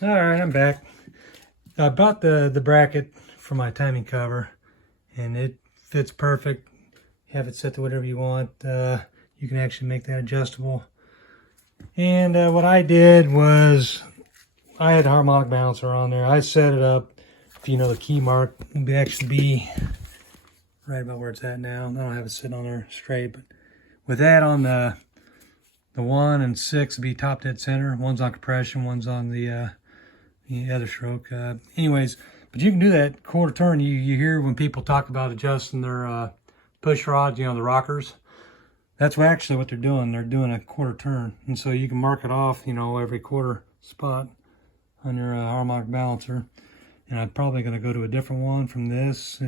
All right, I'm back. I bought the bracket for my timing cover, and it fits perfect. Have it set to whatever you want. You can actually make that adjustable. And what I did was I had a harmonic balancer on there. I set it up. If you know, the key mark will actually be right about where it's at now. I don't have it sitting on there straight, but with that on the 1 and 6 will be top dead center. One's on compression, one's on the other stroke. Anyways, but you can do that quarter turn. You hear when people talk about adjusting their push rods, the rockers. That's actually what they're doing. They're doing a quarter turn. And so you can mark it off, every quarter spot on your harmonic balancer. And I'm probably going to go to a different one from this.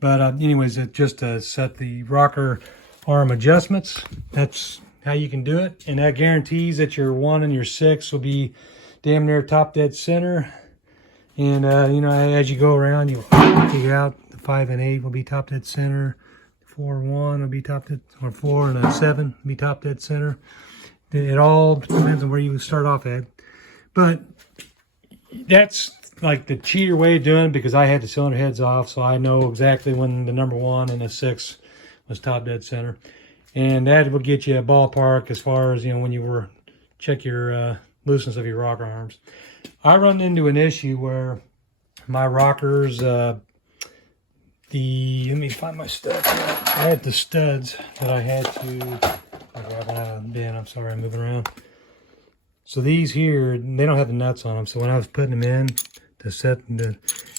But anyways, it just set the rocker arm adjustments. That's how you can do it. And that guarantees that your 1 and your 6 will be damn near top dead center. And as you go around, you figure out the 5 and 8 will be top dead center. 4 and 1 will be top dead, or 4 and 7 will be top dead center. It all depends on where you start off at. But that's like the cheater way of doing it, because I had the cylinder heads off, so I know exactly when the number 1 and the 6 was top dead center. And that will get you a ballpark as far as, when you check your looseness of your rocker arms. I run into an issue where my rockers, let me find my studs. I had the studs that I had to, I'm sorry, I'm moving around. So these here, they don't have the nuts on them. So when I was putting them in to set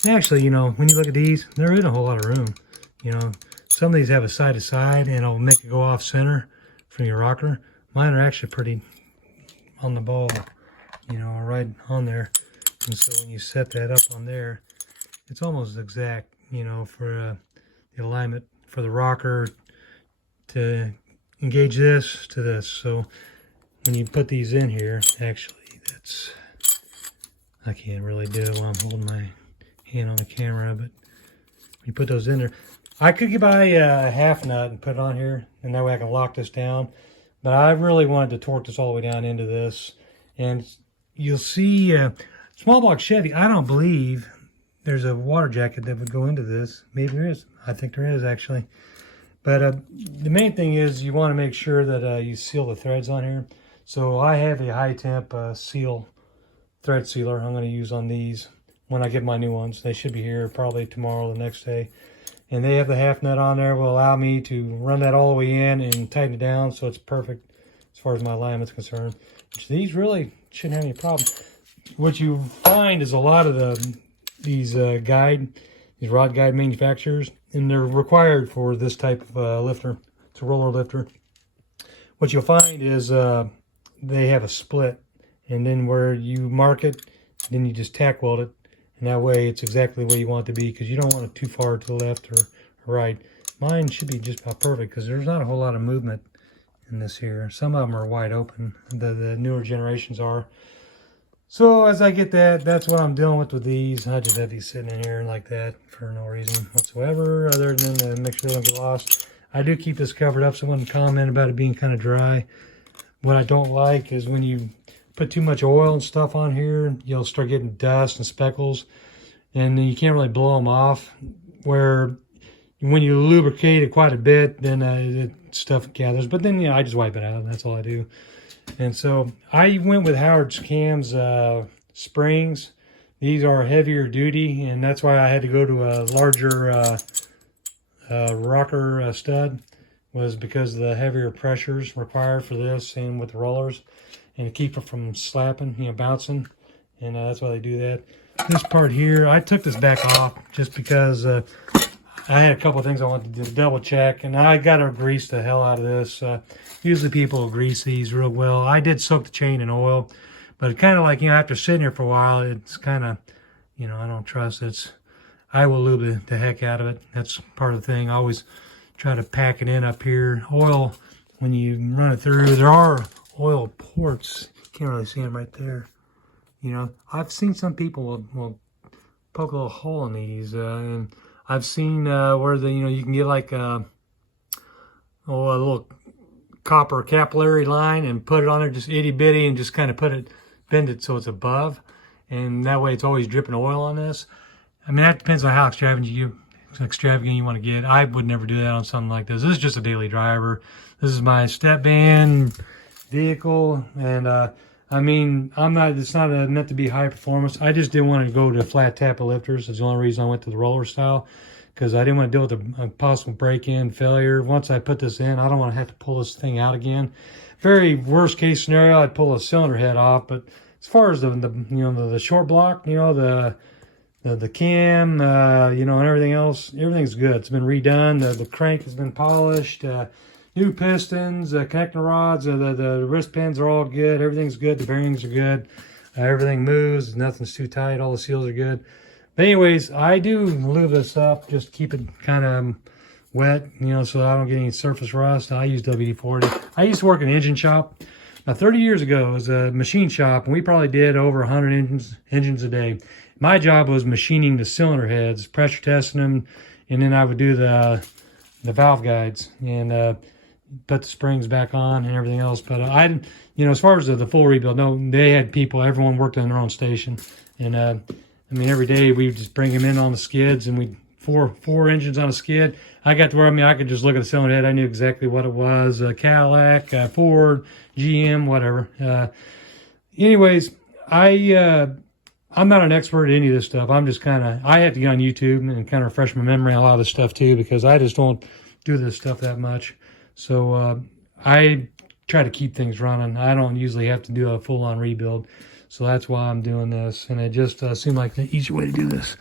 actually, when you look at these, there isn't a whole lot of room. Some of these have a side to side and it'll make it go off center from your rocker. Mine are actually pretty on the ball, right on there. And so when you set that up on there, it's almost exact, for the alignment for the rocker to engage this to this. So when you put these in here, actually, I can't really do it while I'm holding my hand on the camera, but when you put those in there, I could buy a half nut and put it on here, and that way I can lock this down. But I really wanted to torque this all the way down into this. And you'll see small block Chevy, I don't believe there's a water jacket that would go into this. Maybe there is. I think there is, actually. But the main thing is you want to make sure that you seal the threads on here. So I have a high temp thread sealer I'm going to use on these when I get my new ones. They should be here probably tomorrow or the next day. And they have the half nut on there, will allow me to run that all the way in and tighten it down so it's perfect as far as my alignment's concerned. Which these really shouldn't have any problem. What you find is a lot of these rod guide manufacturers, and they're required for this type of lifter. It's a roller lifter. What you'll find is they have a split, and then where you mark it, then you just tack weld it. And that way it's exactly where you want it to be, because you don't want it too far to the left or right. Mine should be just about perfect because there's not a whole lot of movement in this here. Some of them are wide open. The newer generations are. So as I get that's what I'm dealing with these. I just have these sitting in here like that for no reason whatsoever other than to make sure they don't get lost. I do keep this covered up so I wouldn't comment about it being kind of dry. What I don't like is when you put too much oil and stuff on here, you'll start getting dust and speckles, and then you can't really blow them off. Where when you lubricate it quite a bit, then stuff gathers. But then I just wipe it out. That's all I do. And so I went with Howard's Cams springs. These are heavier duty, and that's why I had to go to a larger rocker stud, was because of the heavier pressures required for this and with the rollers, and to keep it from slapping, bouncing. And that's why they do that. This part here, I took this back off just because I had a couple of things I wanted to double check, and I got to grease the hell out of this. Usually people grease these real well. I did soak the chain in oil, but kind of like, after sitting here for a while, it's kind of, I don't trust it. I will lube the heck out of it. That's part of the thing. I always try to pack it in up here. Oil, when you run it through, there are oil ports. Can't really see them right there. I've seen some people will poke a little hole in these, and I've seen where you can get like a little copper capillary line and put it on there just itty bitty and just kind of put it bend it so it's above, and that way it's always dripping oil on this. I mean, that depends on how extravagant you want to get. I would never do that on something like this. This is just a daily driver. This is my step van vehicle, and I mean, it's not meant to be high performance. I just didn't want to go to flat tappet lifters. That's the only reason I went to the roller style, because I didn't want to deal with a possible break-in failure. Once I put this in, I don't want to have to pull this thing out again. Very worst case scenario, I'd pull a cylinder head off. But as far as the short block, the cam, and everything else, everything's good. It's been redone. The crank has been polished. New pistons, connector rods, the wrist pins are all good. Everything's good. The bearings are good. Everything moves. Nothing's too tight. All the seals are good. But anyways, I do lube this up just to keep it kind of wet, so I don't get any surface rust. I use WD-40. I used to work in an engine shop. Now, 30 years ago, it was a machine shop, and we probably did over 100 engines a day. My job was machining the cylinder heads, pressure testing them, and then I would do the valve guides and put the springs back on and everything else. But as far as the full rebuild, no, they had people. Everyone worked on their own station, and every day we would just bring them in on the skids, and we four engines on a skid. I got to where I could just look at the cylinder head. I knew exactly what it was: Cadillac, Ford, GM, whatever. Anyways, I'm not an expert at any of this stuff. I'm just I have to get on YouTube and kind of refresh my memory on a lot of this stuff too, because I just don't do this stuff that much. So I try to keep things running. I don't usually have to do a full-on rebuild. So that's why I'm doing this. And it just seemed like the easy way to do this.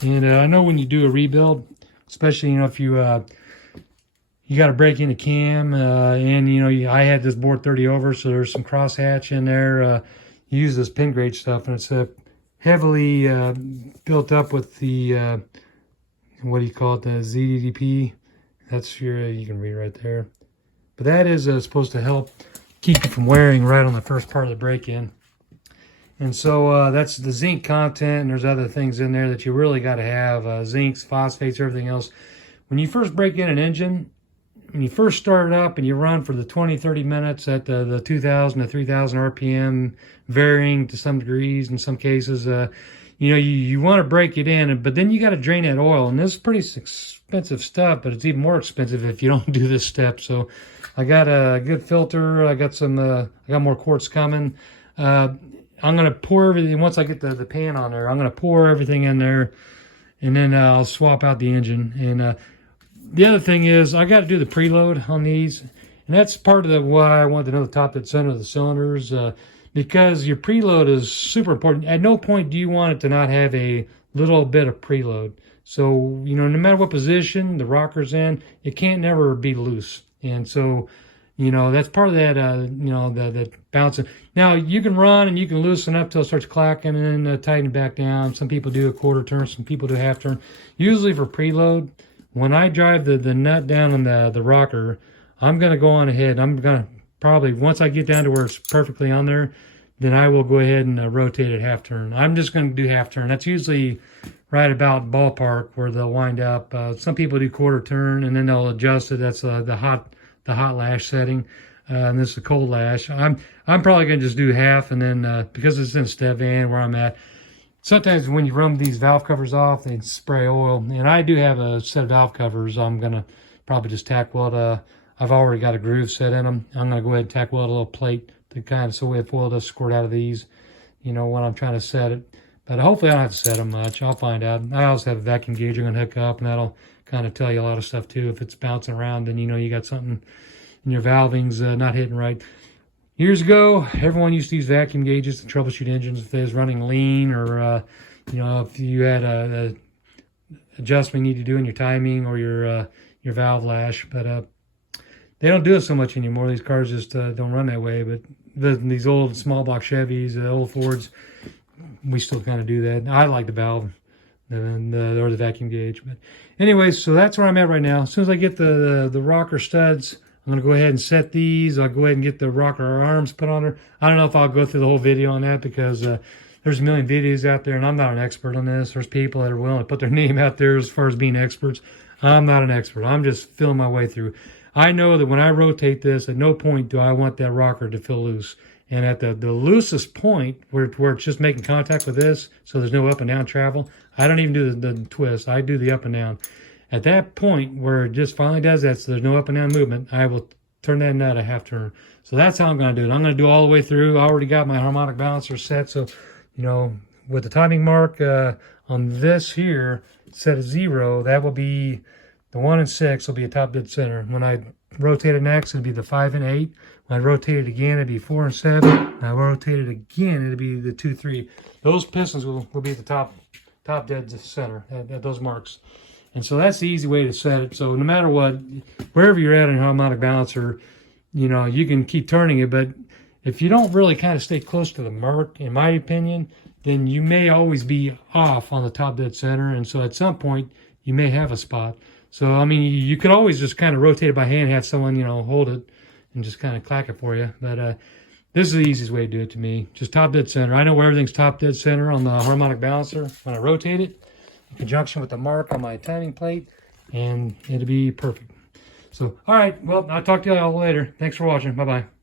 And I know when you do a rebuild, especially, if you got to break in a cam, and, I had this bore 30 over, so there's some crosshatch in there. You use this pin grade stuff, and it's heavily built up with the, what do you call it, the ZDDP. That's you can read right there. But that is supposed to help keep you from wearing right on the first part of the break-in. And so that's the zinc content, and there's other things in there that you really got to have, zincs, phosphates, everything else. When you first break in an engine, when you first start it up and you run for the 20-30 minutes at the 2,000 to 3,000 RPM, varying to some degrees in some cases, you want to break it in, but then you got to drain that oil, and this is pretty expensive stuff, but it's even more expensive if you don't do this step. So I got a good filter. I got more quarts coming. I'm going to pour everything, once I get the pan on there, I'm going to pour everything in there, and then I'll swap out the engine. And the other thing is, I got to do the preload on these, and that's part of why I want to know the top and center of the cylinders, because your preload is super important. At no point do you want it to not have a little bit of preload. So, no matter what position the rocker's in, it can't never be loose. And so, that's part of that, the bouncing. Now, you can run and you can loosen up till it starts clacking and then tighten it back down. Some people do a quarter turn, some people do a half turn. Usually for preload, when I drive the nut down on the rocker, I'm going to go on ahead. I'm going to probably, once I get down to where it's perfectly on there, then I will go ahead and rotate it half turn. I'm just going to do half turn. That's usually right about ballpark where they'll wind up. Some people do quarter turn and then they'll adjust it. That's the hot lash setting, and this is a cold lash. I'm probably going to just do half, and then because it's in a step van where I'm at, sometimes when you run these valve covers off, they spray oil, and I do have a set of valve covers. I'm going to probably just tack weld. I've already got a groove set in them. I'm going to go ahead and tack weld a little plate to kind of so if oil does squirt out of these, when I'm trying to set it. But hopefully I don't have to set them much. I'll find out. I also have a vacuum gauge I'm going to hook up, and that'll kind of tell you a lot of stuff too. If it's bouncing around, then you got something in your valving's not hitting right. Years ago, everyone used to use vacuum gauges to troubleshoot engines if they was running lean, or if you had a adjustment you need to do in your timing or your valve lash. But they don't do it so much anymore. These cars just don't run that way. But these old small block Chevys, the old Fords, we still kind of do that. I like the valve or the vacuum gauge. But anyways, so that's where I'm at right now. As soon as I get the rocker studs, I'm going to go ahead and set these. I'll go ahead and get the rocker arms put on there. I don't know if I'll go through the whole video on that because there's a million videos out there, and I'm not an expert on this. There's people that are willing to put their name out there as far as being experts. I'm not an expert. I'm just feeling my way through. I know that when I rotate this, at no point do I want that rocker to feel loose. And at the loosest point where it's just making contact with this, so there's no up and down travel, I don't even do the twist. I do the up and down. At that point where it just finally does that, so there's no up and down movement, I will turn that nut a half turn. So that's how I'm going to do it. I'm going to do all the way through. I already got my harmonic balancer set. So, you know, with the timing mark on this here set at 0, that will be the 1 and 6 will be a top dead center. When I rotate it next, it'll be the 5 and 8. When I rotate it again, it'll be 4 and 7. When I rotate it again, it'll be the 2, 3. Those pistons will be at the top dead center at those marks. And so that's the easy way to set it. So no matter what, wherever you're at in a harmonic balancer, you know, you can keep turning it. But if you don't really kind of stay close to the mark, in my opinion, then you may always be off on the top dead center. And so at some point, you may have a spot. So, I mean, you could always just kind of rotate it by hand, have someone, you know, hold it and just kind of clack it for you. But this is the easiest way to do it to me. Just top dead center. I know where everything's top dead center on the harmonic balancer when I rotate it, in conjunction with the mark on my timing plate, and it'll be perfect. So, all right, well, I'll talk to you all later. Thanks for watching. Bye-bye.